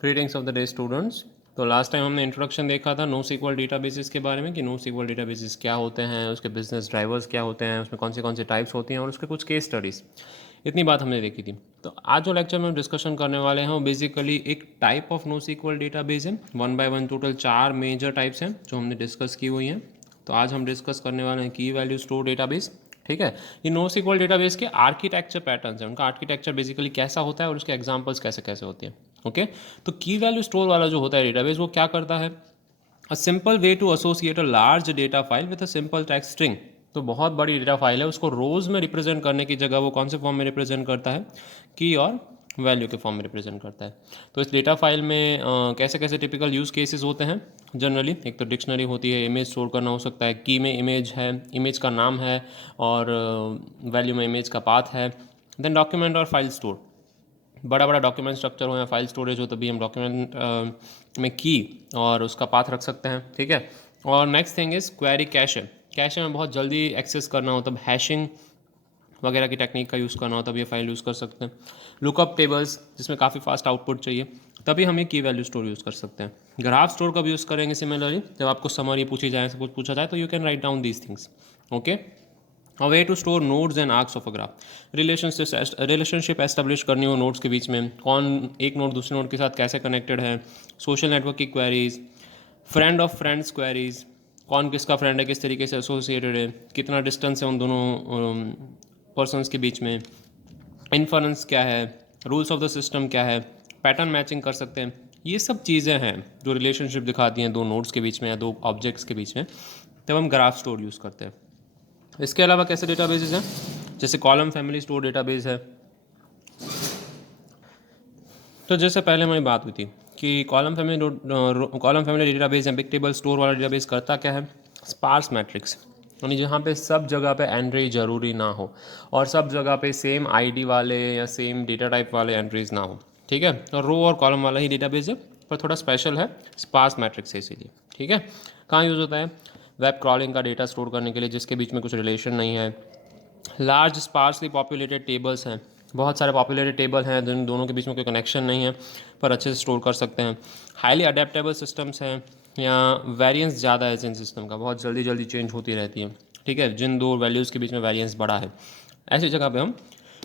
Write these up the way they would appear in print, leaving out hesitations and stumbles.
Greetings of the day students. तो last time हमने introduction देखा था नो सीक्वल डेटाबेसेस के बारे में कि नो सीक्वल डेटाबेसेस क्या होते हैं, उसके बिजनेस ड्राइवर्स क्या होते हैं, उसमें कौन से टाइप्स होती हैं और उसके कुछ केस स्टडीज़, इतनी बात हमने देखी थी। तो आज जो लेक्चर में हम डिस्कशन करने वाले हैं वो बेसिकली एक type of NoSQL database है। 1 बाय 1 टोटल 4 मेजर टाइप्स हैं जो हमने डिस्कस की हुई हैं। तो आज हम डिस्कस करने वाले हैं की वैल्यू स्टोर डेटाबेस। ठीक है, ये नो सीक्वल डेटाबेस के आर्किटेक्चर पैटर्न्स हैं, उनका आर्किटेक्चर बेसिकली कैसा होता है और उसके एग्जांपल्स कैसे कैसे होते हैं। ओके, तो की वैल्यू स्टोर वाला जो होता है डेटाबेस वो क्या करता है, a simple way to associate a large data file with a simple text string. तो बहुत बड़ी डेटा फाइल है, उसको रोज़ में रिप्रेजेंट करने की जगह वो कौन से फॉर्म में रिप्रेजेंट करता है, की और वैल्यू के फॉर्म में रिप्रेजेंट करता है। तो इस डेटा फाइल में कैसे कैसे टिपिकल यूज़ केसेस होते हैं जनरली, एक तो डिक्शनरी होती है, इमेज स्टोर करना हो सकता है, की में इमेज है, इमेज का नाम है और वैल्यू में इमेज का पाथ है। देन डॉक्यूमेंट और फाइल स्टोर, बड़ा बड़ा डॉक्यूमेंट स्ट्रक्चर हो या फाइल स्टोरेज हो तभी हम डॉक्यूमेंट में की और उसका पाथ रख सकते हैं। ठीक है, और next thing is query cache. Cache में बहुत जल्दी एक्सेस करना हो तब हैशिंग वगैरह की टेक्निक का यूज़ करना हो तब ये फाइल यूज़ कर सकते हैं। लुकअप टेबल्स जिसमें काफ़ी फास्ट आउटपुट चाहिए तभी हम ये की वैल्यू स्टोर यूज़ कर सकते हैं। ग्राफ स्टोर कब यूज़ करेंगे, सिमिलरली जब आपको समरी पूछी जाए, सब कुछ पूछा जाए तो you can write down these things. Okay, a way to store nodes and arcs of a graph, relationship establish करनी हो नोड्स के बीच में, कौन एक नोड दूसरे नोड के साथ कैसे कनेक्टेड है, सोशल नेटवर्क की queries, friend of friends queries, कौन किसका फ्रेंड है, किस तरीके से एसोसिएटेड है, कितना डिस्टेंस है उन दोनों पर्सनस के बीच में, इन्फरेंस क्या है, रूल्स ऑफ द सिस्टम क्या है, पैटर्न मैचिंग कर सकते हैं। ये सब चीज़ें हैं जो रिलेशनशिप दिखाती हैं दो नोड्स के बीच में या दो ऑब्जेक्ट्स के बीच में, तब हम ग्राफ स्टोर यूज़ करते हैं। इसके अलावा कैसे डेटाबेसेस हैं, जैसे कॉलम फैमिली स्टोर डेटाबेस है। तो जैसे पहले हमारी बात हुई थी कि कॉलम फैमिली डेटाबेस या बिग टेबल स्टोर वाला डेटाबेस करता क्या है, स्पार्स मैट्रिक्स, यानी जहाँ पे सब जगह पे एंट्री जरूरी ना हो और सब जगह पे सेम आईडी वाले या सेम डेटा टाइप वाले एंट्रीज ना हो। ठीक है, तो रो और कॉलम वाला ही डेटाबेस है पर थोड़ा स्पेशल है, स्पार्स मैट्रिक्स है इसीलिए। ठीक है, कहाँ यूज़ होता है, वेब क्रॉलिंग का डेटा स्टोर करने के लिए जिसके बीच में कुछ रिलेशन नहीं है। लार्ज स्पार्सली पॉपुलेटेड टेबल्स हैं, बहुत सारे पॉपुलेटेड टेबल हैं जिन दोनों के बीच में कोई कनेक्शन नहीं है पर अच्छे से स्टोर कर सकते हैं। हाईली अडेप्टेबल सिस्टम्स हैं या वेरिएंस ज़्यादा है जिन सिस्टम का, बहुत जल्दी जल्दी चेंज होती रहती है। ठीक है, जिन दो वैल्यूज़ के बीच में वेरिएंस बड़ा है, ऐसी जगह पे हम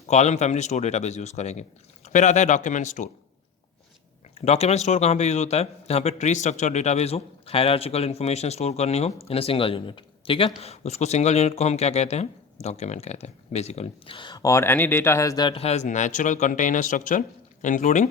column family store database use करेंगे। फिर आता है डॉक्यूमेंट स्टोर। डॉक्यूमेंट स्टोर कहाँ पे यूज़ होता है, जहाँ पे ट्री स्ट्रक्चर डेटाबेस हो, हायरार्चिकल इन्फॉर्मेशन स्टोर करनी हो इन अ सिंगल यूनिट। ठीक है, उसको सिंगल यूनिट को हम क्या कहते हैं, डॉक्यूमेंट कहते हैं बेसिकली। और any data has that has natural container structure including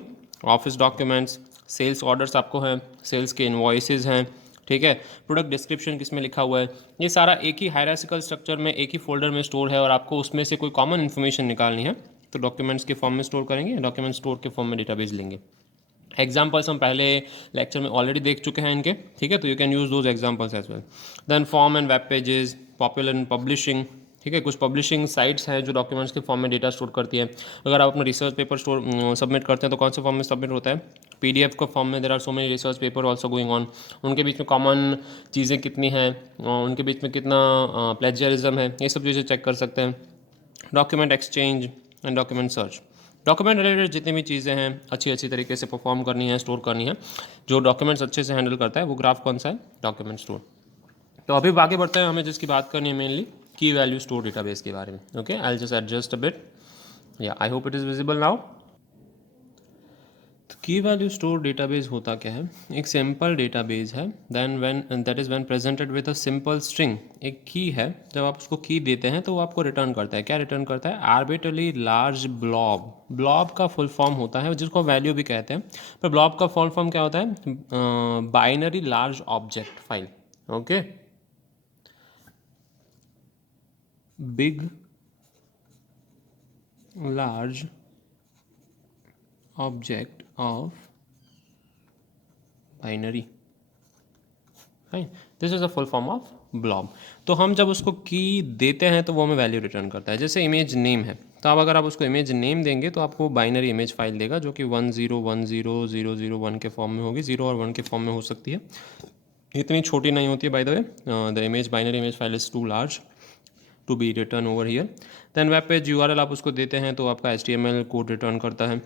office documents, sales orders आपको हैं, सेल्स के इन्वॉइसेज हैं। ठीक है, प्रोडक्ट डिस्क्रिप्शन किस में लिखा हुआ है, ये सारा एक ही हायरार्चिकल स्ट्रक्चर में एक ही फोल्डर में स्टोर है और आपको उसमें से कोई कॉमन इन्फॉर्मेशन निकालनी है तो डॉक्यूमेंट्स के फॉर्म में स्टोर करेंगे, डॉक्यूमेंट स्टोर के फॉर्म में डेटाबेस लेंगे। एग्जाम्पल्स हम पहले लेक्चर में ऑलरेडी देख चुके हैं इनके। ठीक है, तो you can use those examples as well. Then form and web pages, popular in publishing. ठीक है, कुछ पब्लिशिंग साइट्स हैं जो डॉक्यूमेंट्स के फॉर्म में डेटा स्टोर करती है। अगर आप अपना रिसर्च पेपर सबमिट करते हैं तो कौन से फॉर्म में सबमिट होता है, पीडीएफ का फॉर्म में। There are so many research paper also going on, उनके बीच में कॉमन चीज़ें कितनी हैं, उनके बीच में कितना प्लेजरिज्म है, ये सब चीज़ें चेक कर सकते हैं। Document exchange and document search, document related जितनी भी चीज़ें हैं अच्छी अच्छी तरीके से परफॉर्म करनी है, स्टोर करनी है, जो डॉक्यूमेंट्स अच्छे से हैंडल करता है वो ग्राफ कौन सा है, डॉक्यूमेंट स्टोर। तो अभी आगे बढ़ते हैं, हमें जिसकी बात करनी है मेनली की वैल्यू स्टोर डेटाबेस के बारे में। Okay, I just adjust a bit, yeah I hope it is visible now. तो की वैल्यू स्टोर डेटाबेस होता क्या है, एक सिंपल डेटाबेस है then when that is when presented with a simple string. एक की है, जब आप उसको की देते हैं तो वो आपको रिटर्न करता है, क्या रिटर्न करता है, आर्बिट्रली लार्ज ब्लॉब। ब्लॉब का फुल फॉर्म होता है जिसको वैल्यू भी कहते हैं, पर ब्लॉब का फुल फॉर्म क्या होता है, binary large object file. Okay, big large object of binary, fine, this is a full form of blob. तो हम जब उसको की देते हैं तो वो हमें वैल्यू रिटर्न करता है। जैसे इमेज नेम है, तो अब अगर आप उसको इमेज नेम देंगे तो आपको बाइनरी इमेज फाइल देगा जो कि 10100001 के फॉर्म में होगी, 0 और 1 के फॉर्म में हो सकती है, इतनी छोटी नहीं होती है by the way. The image binary image file is too large to be written over here. Then web page URL आप उसको देते हैं तो आपका HTML कोड रिटर्न करता है।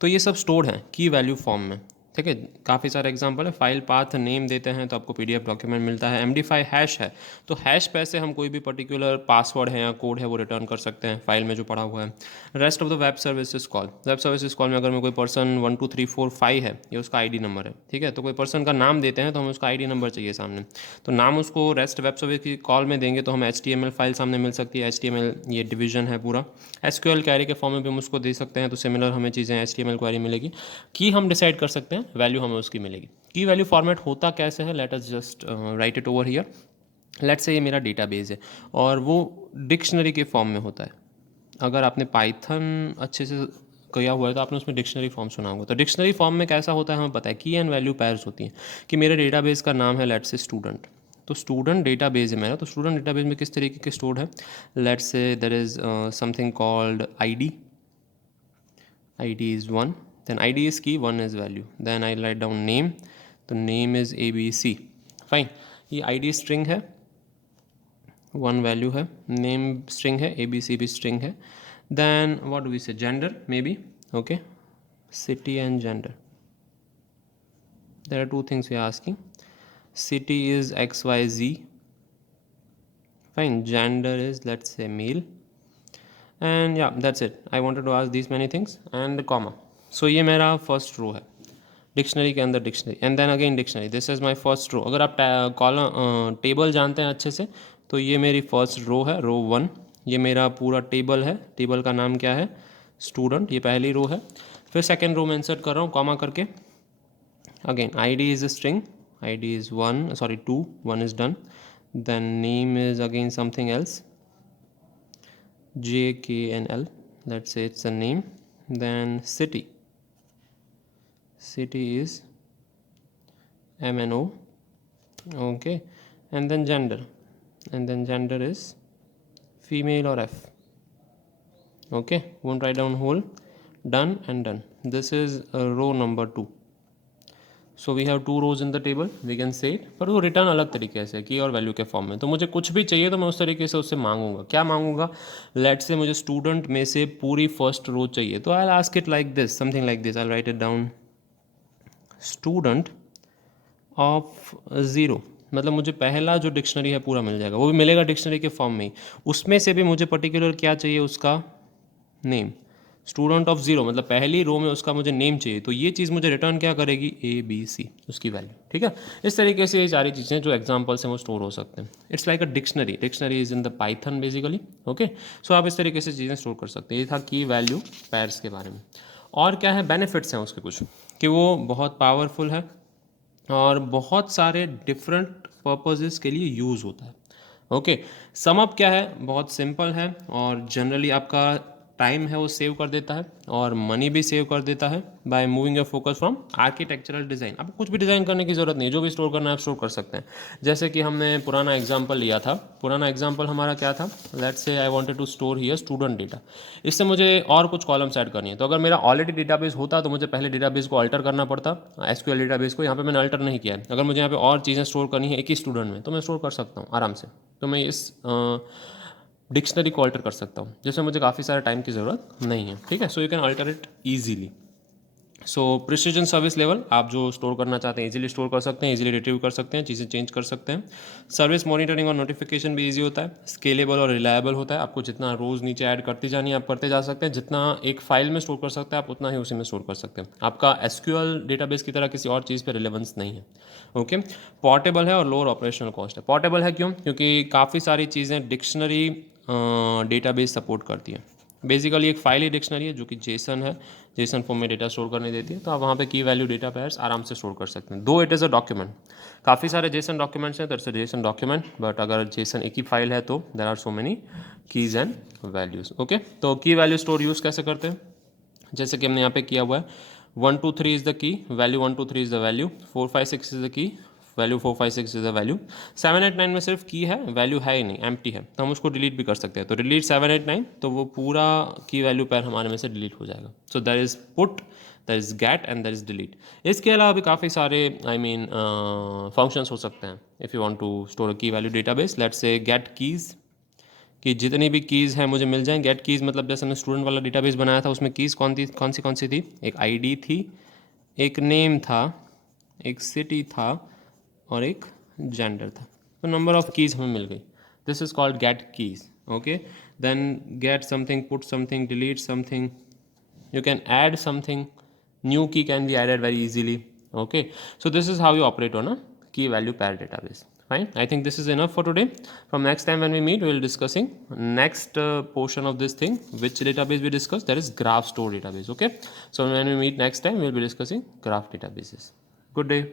तो ये सब स्टोर्ड हैं की वैल्यू फॉर्म में, ठीक है। काफ़ी सारे एग्जांपल है, फाइल पाथ नेम देते हैं तो आपको पीडीएफ डॉक्यूमेंट मिलता है। MD5 हैश है, तो हैश पे से हम कोई भी पर्टिकुलर पासवर्ड है या कोड है वो रिटर्न कर सकते हैं फाइल में जो पड़ा हुआ है। Rest of the web services call, web services call में अगर मैं कोई पर्सन 1 2 3 4 5 है, ये उसका आईडी नंबर है, ठीक है। तो कोई पर्सन का नाम देते हैं तो हमें उसका आईडी नंबर चाहिए सामने, तो नाम उसको रेस्ट वेब सर्विस की कॉल में देंगे तो हमें HTML फाइल सामने मिल सकती है। HTML ये डिवीजन है पूरा, SQL क्वेरी के फॉर्म में भी हम उसको दे सकते हैं, तो सिमिलर हमें चीज़ें HTML क्वेरी मिलेगी। की हम डिसाइड कर सकते हैं, वैल्यू हमें उसकी मिलेगी। की वैल्यू फॉर्मेट होता कैसे है, let us just right it over here. Let's say ये मेरा डेटाबेस है और वो डिक्शनरी के फॉर्म में होता है। अगर आपने पाइथन अच्छे से किया हुआ है तो आपने उसमें डिक्शनरी फॉर्म सुना होगा। तो डिक्शनरी फॉर्म में कैसा होता है हमें पता है, की एंड वैल्यू पेयर्स होती हैं कि मेरे डेटाबेस का नाम है लेट्स से स्टूडेंट, तो स्टूडेंट डेटाबेस है मेरा। तो स्टूडेंट डेटाबेस में किस तरीके के स्टोर्ड है, let's say there is something called ID is 1, then ID is key, 1 is value, then I write down name, तो name is ABC, फाइन। ये ID string है, 1 वैल्यू है, नेम स्ट्रिंग है, ABC भी स्ट्रिंग है, then what do we say, gender maybe, okay, city and gender, there are two things we are asking, city is XYZ, fine, gender is let's say male, and yeah that's it, I wanted to ask these many things and comma। so ये मेरा first row है dictionary के अंदर, dictionary and then again dictionary, this is my first row. अगर आप column table जानते हैं अच्छे से तो ये मेरी फर्स्ट रो है, रो 1। ये मेरा पूरा टेबल है, टेबल का नाम क्या है, स्टूडेंट, ये पहली रो है। फिर सेकेंड रो में इंसर्ट कर रहा हूँ कॉमा करके, again ID is a string, ID is 1 sorry 2, 1 is done, then name is again something else, JKNL, let's say it's a name, then city is MNO, okay, and then gender is female or F, okay, won't write down whole, done and done, this is row number 2। So we have 2 rows in the table, we can say it, पर वो return अलग तरीके से की और value के form में। तो मुझे कुछ भी चाहिए तो मैं उस तरीके से उससे मांगूंगा, क्या मांगूंगा, लेट से मुझे स्टूडेंट में से पूरी फर्स्ट रो चाहिए, तो I ask it like this, something like this, I right it down, student of 0, मतलब मुझे पहला जो डिक्शनरी है पूरा मिल जाएगा, वो भी मिलेगा डिक्शनरी के फॉर्म में ही, उसमें से भी मुझे पर्टिकुलर क्या चाहिए, उसका नेम, स्टूडेंट ऑफ 0 मतलब पहली रो में उसका मुझे नेम चाहिए, तो ये चीज़ मुझे रिटर्न क्या करेगी, ABC उसकी वैल्यू, ठीक है। इस तरीके से ये सारी चीज़ें जो एग्जांपल्स हैं वो स्टोर हो सकते हैं। It's like a dictionary, dictionary is in the Python basically, okay. So आप इस तरीके से चीज़ें स्टोर कर सकते हैं। ये था की वैल्यू पेयर्स के बारे में। और क्या है बेनिफिट्स हैं उसके कुछ, कि वो बहुत पावरफुल है और बहुत सारे डिफरेंट पर्पजेस के लिए यूज़ होता है, ओके। सम अप क्या है, बहुत सिंपल है और जनरली आपका टाइम है वो सेव कर देता है और मनी भी सेव कर देता है by moving your focus from architectural design. आपको कुछ भी डिज़ाइन करने की ज़रूरत नहीं, जो भी स्टोर करना है आप स्टोर कर सकते हैं। जैसे कि हमने पुराना एग्जांपल लिया था, पुराना एग्जांपल हमारा क्या था, let's say I wanted to store here student data, इससे मुझे और कुछ कॉलम्स ऐड करनी है। तो अगर मेरा ऑलरेडी डेटाबेस होता तो मुझे पहले डेटाबेस को अल्टर करना पड़ता, SQL डेटाबेस को, यहाँ पे मैंने अल्टर नहीं किया है। अगर मुझे यहाँ पे और चीज़ें स्टोर करनी है एक ही स्टूडेंट में तो मैं स्टोर कर सकता हूँ आराम से, तो मैं इस डिक्शनरी को अल्टर कर सकता हूँ, जिसमें मुझे काफ़ी सारे टाइम की ज़रूरत नहीं है, ठीक है। So you can alter it easily. So precision service level, आप जो स्टोर करना चाहते हैं इजीली स्टोर कर सकते हैं, इजीली रिट्रीव कर सकते हैं, चीज़ें चेंज कर सकते हैं। सर्विस मॉनिटरिंग और नोटिफिकेशन भी इजी होता है, स्केलेबल और रिलायबल होता है। आपको जितना रोज़ नीचे ऐड करती जानी है आप करते जा सकते हैं, जितना एक फाइल में स्टोर कर सकते हैं आप उतना ही उसी में स्टोर कर सकते हैं। आपका SQL डेटाबेस की तरह किसी और चीज़ पर रिलेवेंस नहीं है, ओके। पोर्टेबल है और लोअर ऑपरेशनल कॉस्ट है। पोर्टेबल है क्यों, क्योंकि काफ़ी सारी चीज़ें डिक्शनरी डेटाबेस सपोर्ट करती है। बेसिकली एक फाइल ही डिक्शनरी है जो कि जेसन है, जेसन फॉर्म में डेटा स्टोर करने देती है, तो आप वहाँ पे की वैल्यू डेटा पेयर्स आराम से स्टोर कर सकते हैं। दो इट इज़ अ डॉक्यूमेंट, काफ़ी सारे जेसन डॉक्यूमेंट्स हैं तो it's a JSON document, but अगर जेसन एक ही फाइल है तो there are so many keys and values, okay. तो की वैल्यू स्टोर यूज़ कैसे करते हैं, जैसे कि हमने यहाँ पे किया हुआ है, 1 2 3 is the key value, 1 2 3 is the value, 4 5 6 is the key value, 4 5 6 is the value. 7 8 9 में सिर्फ की है, वैल्यू है ही नहीं, एम्प्टी है, तो हम उसको डिलीट भी कर सकते हैं। तो डिलीट 7 8 9, तो वो पूरा की वैल्यू पैर हमारे में से डिलीट हो जाएगा। So that is put, that is get and that is delete. इसके अलावा भी काफ़ी सारे फंक्शंस हो सकते हैं if you want to store a key value database. Let's say get keys, कि जितनी भी कीज़ हैं मुझे मिल जाएं। गेट कीज़ मतलब जैसे हमने स्टूडेंट वाला डेटाबेस बनाया था, उसमें कीज़ कौन सी थी? एक आईडी थी, एक नेम था, एक सिटी था और एक जेंडर था। तो नंबर ऑफ कीज़ हमें मिल गई। This is called get keys. Okay, then get something, put something, delete something, you can add something, new key can be added very easily. Okay, so this is how you operate on a key value pair database. Fine, I think this is enough for today. From next time when we meet, we will discussing next portion of this thing, which database we discussed, that is graph store database. Okay, so when we meet next time, we will be discussing graph databases. Good day.